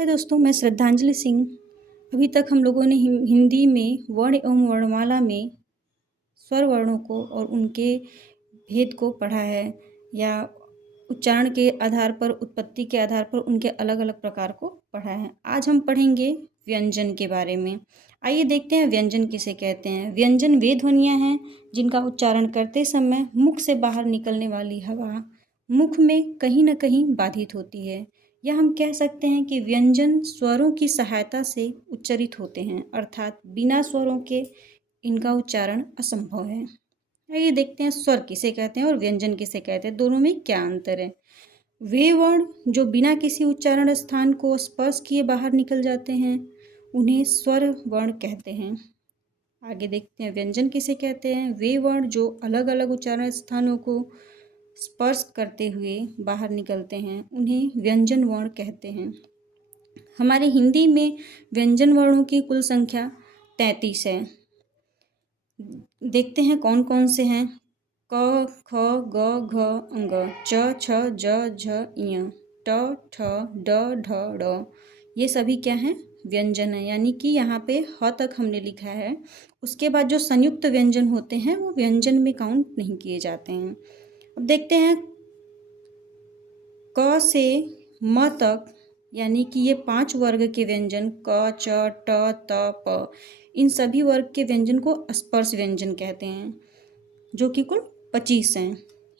हाय दोस्तों, मैं श्रद्धांजलि सिंह। अभी तक हम लोगों ने हिंदी में वर्ण एवं वर्णमाला में स्वर वर्णों को और उनके भेद को पढ़ा है या उच्चारण के आधार पर, उत्पत्ति के आधार पर उनके अलग अलग प्रकार को पढ़ा है। आज हम पढ़ेंगे व्यंजन के बारे में। आइए देखते हैं व्यंजन किसे कहते हैं। व्यंजन वे ध्वनियाँ हैं जिनका उच्चारण करते समय मुख से बाहर निकलने वाली हवा मुख में कहीं न कहीं बाधित होती है, या हम कह सकते हैं कि व्यंजन स्वरों की सहायता से उच्चरित होते हैं, अर्थात बिना स्वरों के इनका उच्चारण असंभव है। आइए देखते हैं स्वर किसे कहते हैं और व्यंजन किसे कहते हैं, दोनों में क्या अंतर है। वे वर्ण जो बिना किसी उच्चारण स्थान को स्पर्श किए बाहर निकल जाते हैं उन्हें स्वर वर्ण कहते हैं। आगे देखते हैं व्यंजन किसे कहते हैं। वे वर्ण जो अलग अलग उच्चारण स्थानों को स्पर्श करते हुए बाहर निकलते हैं उन्हें व्यंजन वर्ण कहते हैं। हमारे हिंदी में व्यंजन वर्णों की कुल संख्या 33 है। देखते हैं कौन कौन से हैं। क, ख, ग, घ, अंग, च, छ, ज, झ, ञ, ट, ठ, ड, ढ, ड़। ये सभी क्या हैं? व्यंजन है, यानी कि यहाँ पे ह तक हमने लिखा है। उसके बाद जो संयुक्त व्यंजन होते हैं वो व्यंजन में काउंट नहीं किए जाते हैं। अब देखते हैं क से म तक, यानी कि ये 5 वर्ग के व्यंजन क, च, ट, त, प, इन सभी वर्ग के व्यंजन को स्पर्श व्यंजन कहते हैं, जो कि कुल 25 हैं।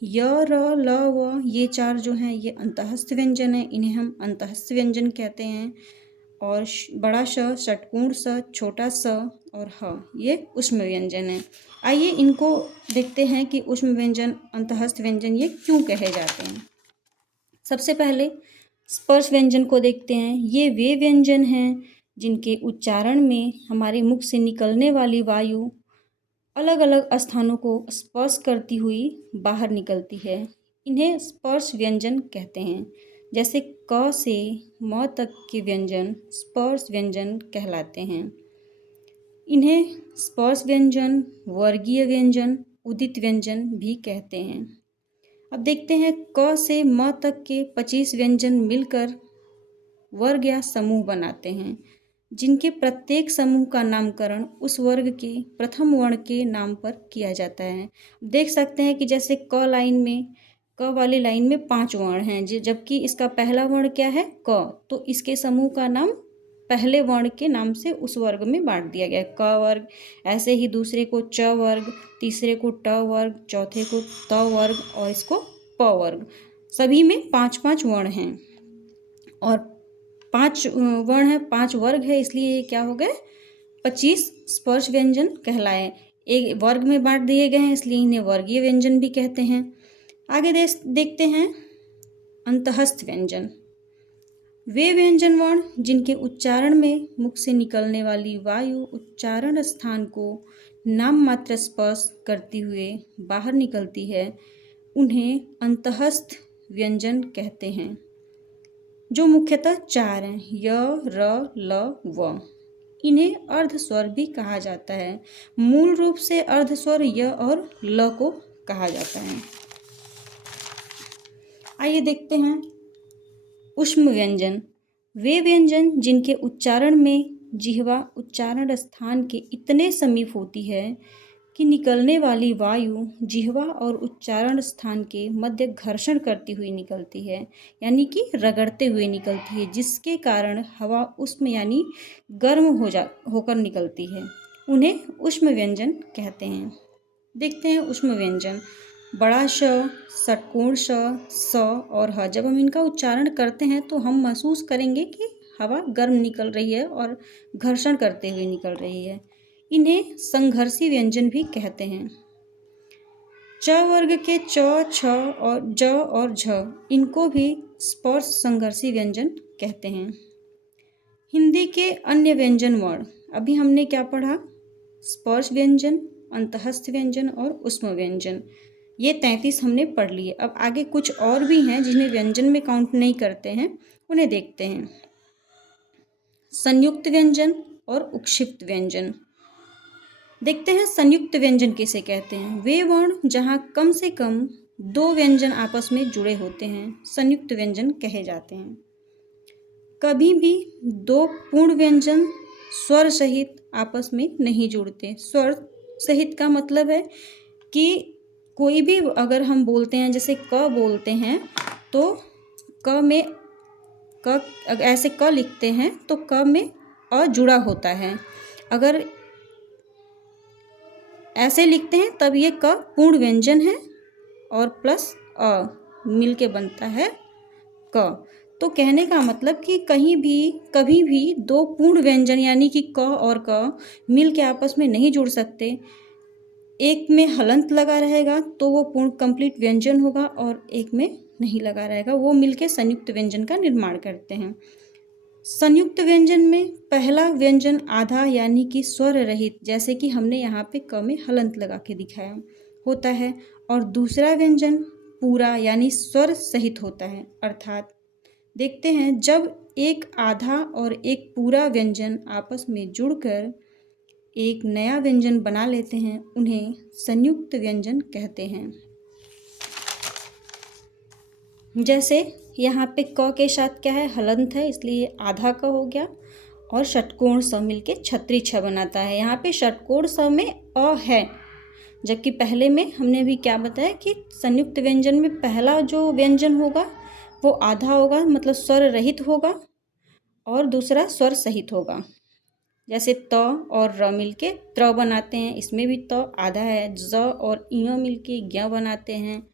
य, र, ल, व ये 4 जो हैं ये अंतःस्थ व्यंजन है, इन्हें हम अंतःस्थ व्यंजन कहते हैं। और बड़ा श, षट्पूर्ण स, छोटा स और ह ये ऊष्म व्यंजन है। आइए इनको देखते हैं कि ऊष्म व्यंजन, अंतःस्थ व्यंजन ये क्यों कहे जाते हैं। सबसे पहले स्पर्श व्यंजन को देखते हैं। ये वे व्यंजन हैं जिनके उच्चारण में हमारे मुख से निकलने वाली वायु अलग अलग स्थानों को स्पर्श करती हुई बाहर निकलती है, इन्हें स्पर्श व्यंजन कहते हैं। जैसे क से म तक के व्यंजन स्पर्श व्यंजन कहलाते हैं। इन्हें स्पर्श व्यंजन, वर्गीय व्यंजन, उदित व्यंजन भी कहते हैं। अब देखते हैं क से म तक के 25 व्यंजन मिलकर वर्ग या समूह बनाते हैं, जिनके प्रत्येक समूह का नामकरण उस वर्ग के प्रथम वर्ण के नाम पर किया जाता है। देख सकते हैं कि जैसे क वाली लाइन में 5 वर्ण हैं, जबकि इसका पहला वर्ण क्या है? क, तो इसके समूह का नाम पहले वर्ण के नाम से उस वर्ग में बांट दिया गया है, क वर्ग। ऐसे ही दूसरे को च वर्ग, तीसरे को ट वर्ग, चौथे को त वर्ग और इसको प वर्ग। सभी में 5-5 वर्ण हैं और 5 वर्ण है, 5 वर्ग है, इसलिए ये क्या हो गए? 25 स्पर्श व्यंजन कहलाए। एक वर्ग में बांट दिए गए हैं, इसलिए इन्हें वर्गीय व्यंजन भी कहते हैं। आगे देखते हैं अंतःस्थ व्यंजन। वे व्यंजन वर्ण जिनके उच्चारण में मुख से निकलने वाली वायु उच्चारण स्थान को नाम मात्र स्पर्श करते हुए बाहर निकलती है, उन्हें अंतःस्थ व्यंजन कहते हैं, जो मुख्यतः 4 हैं। य, र, ल, व। इन्हें अर्धस्वर भी कहा जाता है। मूल रूप से अर्धस्वर य और ल को कहा जाता है। आइए देखते हैं ऊष्म व्यंजन। वे व्यंजन जिनके उच्चारण में जिह्वा उच्चारण स्थान के इतने समीप होती है कि निकलने वाली वायु जिह्वा और उच्चारण स्थान के मध्य घर्षण करती हुई निकलती है, यानी कि रगड़ते हुए निकलती है, जिसके कारण हवा उष्म यानी गर्म होकर निकलती है। उन्हें ऊष्म व्यंजन कहते हैं। देखते हैं ऊष्म व्यंजन। बड़ा श, षट्पूर्ण श, स और ह। जब हम इनका उच्चारण करते हैं तो हम महसूस करेंगे कि हवा गर्म निकल रही है और घर्षण करते हुए निकल रही है। इन्हें संघर्षी व्यंजन भी कहते हैं। च वर्ग के च, छ और ज और झ, इनको भी स्पर्श संघर्षी व्यंजन कहते हैं। हिंदी के अन्य व्यंजन वर्ण, अभी हमने क्या पढ़ा? स्पर्श व्यंजन, अंतःस्थ व्यंजन और ऊष्म व्यंजन। ये 33 हमने पढ़ लिए। अब आगे कुछ और भी हैं जिन्हें व्यंजन में काउंट नहीं करते हैं, उन्हें देखते हैं। संयुक्त व्यंजन और उक्षिप्त व्यंजन। देखते हैं संयुक्त व्यंजन किसे कहते हैं। वे वर्ण जहाँ कम से कम 2 व्यंजन आपस में जुड़े होते हैं संयुक्त व्यंजन कहे जाते हैं। कभी भी दो पूर्ण व्यंजन स्वर सहित आपस में नहीं जुड़ते। स्वर सहित का मतलब है कि कोई भी अगर हम बोलते हैं, जैसे क बोलते हैं तो क में क ऐसे क लिखते हैं तो क में अ जुड़ा होता है। अगर ऐसे लिखते हैं तब ये क पूर्ण व्यंजन है और प्लस अ मिल के बनता है क। तो कहने का मतलब कि कहीं भी कभी भी दो पूर्ण व्यंजन यानी कि क और क मिल के आपस में नहीं जुड़ सकते। एक में हलंत लगा रहेगा तो वो पूर्ण कंप्लीट व्यंजन होगा और एक में नहीं लगा रहेगा, वो मिलके संयुक्त व्यंजन का निर्माण करते हैं। संयुक्त व्यंजन में पहला व्यंजन आधा यानी कि स्वर रहित, जैसे कि हमने यहाँ पे क में हलंत लगा के दिखाया होता है, और दूसरा व्यंजन पूरा यानी स्वर सहित होता है। अर्थात देखते हैं जब एक आधा और एक पूरा व्यंजन आपस में जुड़कर एक नया व्यंजन बना लेते हैं, उन्हें संयुक्त व्यंजन कहते हैं। जैसे यहाँ पे क के साथ क्या है, हलंत है, इसलिए आधा क हो गया, और षटकोण स मिलके छत्री छ बनाता है। यहाँ पे षटकोण स में अ है, जबकि पहले में हमने भी क्या बताया कि संयुक्त व्यंजन में पहला जो व्यंजन होगा वो आधा होगा, मतलब स्वर रहित होगा, और दूसरा स्वर सहित होगा। जैसे त और र मिलके त्र बनाते हैं, इसमें भी त आधा है। ज और इ मिलके ज्ञ बनाते हैं।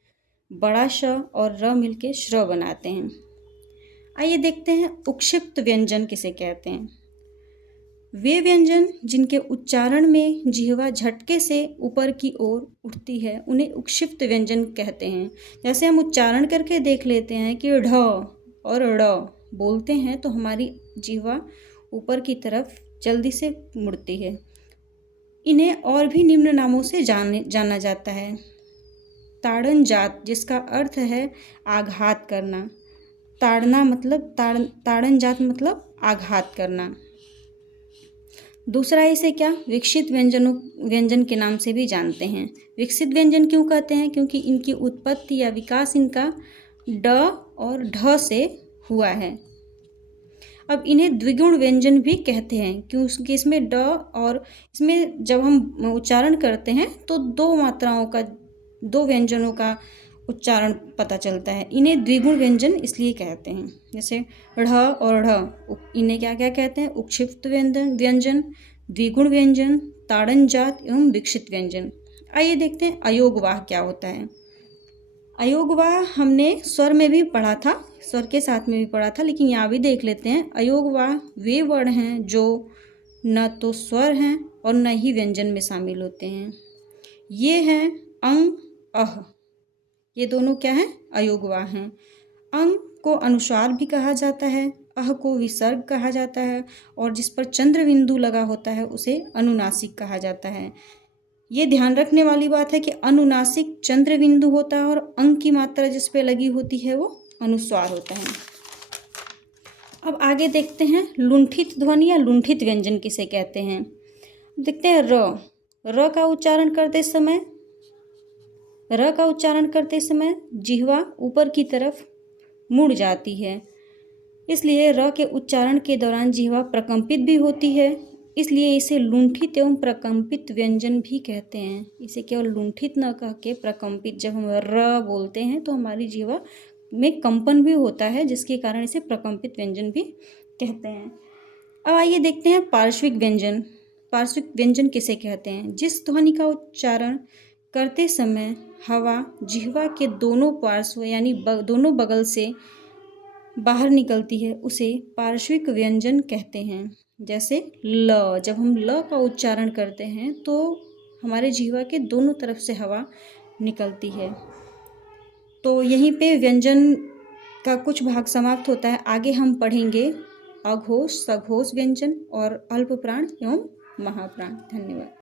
बड़ा श और र मिलके श्र बनाते हैं। आइए देखते हैं उक्षिप्त व्यंजन किसे कहते हैं। वे व्यंजन जिनके उच्चारण में जिह्वा झटके से ऊपर की ओर उठती है उन्हें उक्षिप्त व्यंजन कहते हैं। जैसे हम उच्चारण करके देख लेते हैं कि ढ और ड़ बोलते हैं तो हमारी जिह्वा ऊपर की तरफ जल्दी से मुड़ती है। इन्हें और भी निम्न नामों से जाना जाता है। ताड़न जात, जिसका अर्थ है आघात करना। ताड़ना मतलब ताड़न जात मतलब आघात करना। दूसरा इसे क्या विकसित व्यंजन के नाम से भी जानते हैं। विकसित व्यंजन क्यों कहते हैं? क्योंकि इनकी उत्पत्ति या विकास इनका ड और ढ से हुआ है। अब इन्हें द्विगुण व्यंजन भी कहते हैं क्योंकि इसमें ड और इसमें जब हम उच्चारण करते हैं तो दो मात्राओं का, दो व्यंजनों का उच्चारण पता चलता है। इन्हें द्विगुण व्यंजन इसलिए कहते हैं। जैसे ढ़ और ढ, इन्हें क्या क्या कहते हैं? उक्षिप्त व्यंजन, द्विगुण व्यंजन, ताड़न जात एवं विकसित व्यंजन। आइए देखते हैं अयोगवाह क्या होता है। अयोगवाह हमने स्वर में भी पढ़ा था, स्वर के साथ में भी पढ़ा था, लेकिन यहाँ भी देख लेते हैं। अयोगवाह वे वर्ण हैं जो न तो स्वर हैं और न ही व्यंजन में शामिल होते हैं। ये हैं अंग, अह, ये दोनों क्या हैं? अयोगवाह हैं। अंग को अनुस्वार भी कहा जाता है, अह को विसर्ग कहा जाता है, और जिस पर चंद्र बिंदु लगा होता है उसे अनुनासिक कहा जाता है। ये ध्यान रखने वाली बात है कि अनुनासिक चंद्र बिंदु होता है और अंग की मात्रा जिस पे लगी होती है वो अनुस्वार होता है। अब आगे देखते हैं लुंठित ध्वनि या लुंठित व्यंजन किसे कहते हैं। देखते हैं र का उच्चारण करते समय जिह्वा ऊपर की तरफ मुड़ जाती है, इसलिए र के उच्चारण के दौरान जिह्वा प्रकंपित भी होती है, इसलिए इसे लुंठित एवं प्रकंपित व्यंजन भी कहते हैं। इसे केवल लुंठित न कह के प्रकंपित, जब हम र बोलते हैं तो हमारी जिह्वा में कंपन भी होता है, जिसके कारण इसे प्रकंपित व्यंजन भी कहते हैं। अब आइए देखते हैं पार्श्विक व्यंजन। पार्श्विक व्यंजन किसे कहते हैं? जिस ध्वनि का उच्चारण करते समय हवा जिह्वा के दोनों पार्श्व यानी दोनों बगल से बाहर निकलती है उसे पार्श्विक व्यंजन कहते हैं। जैसे ल, जब हम ल का उच्चारण करते हैं तो हमारे जिह्वा के दोनों तरफ से हवा निकलती है। तो यहीं पे व्यंजन का कुछ भाग समाप्त होता है। आगे हम पढ़ेंगे अघोष, सघोष व्यंजन और अल्प प्राण एवं महाप्राण। धन्यवाद।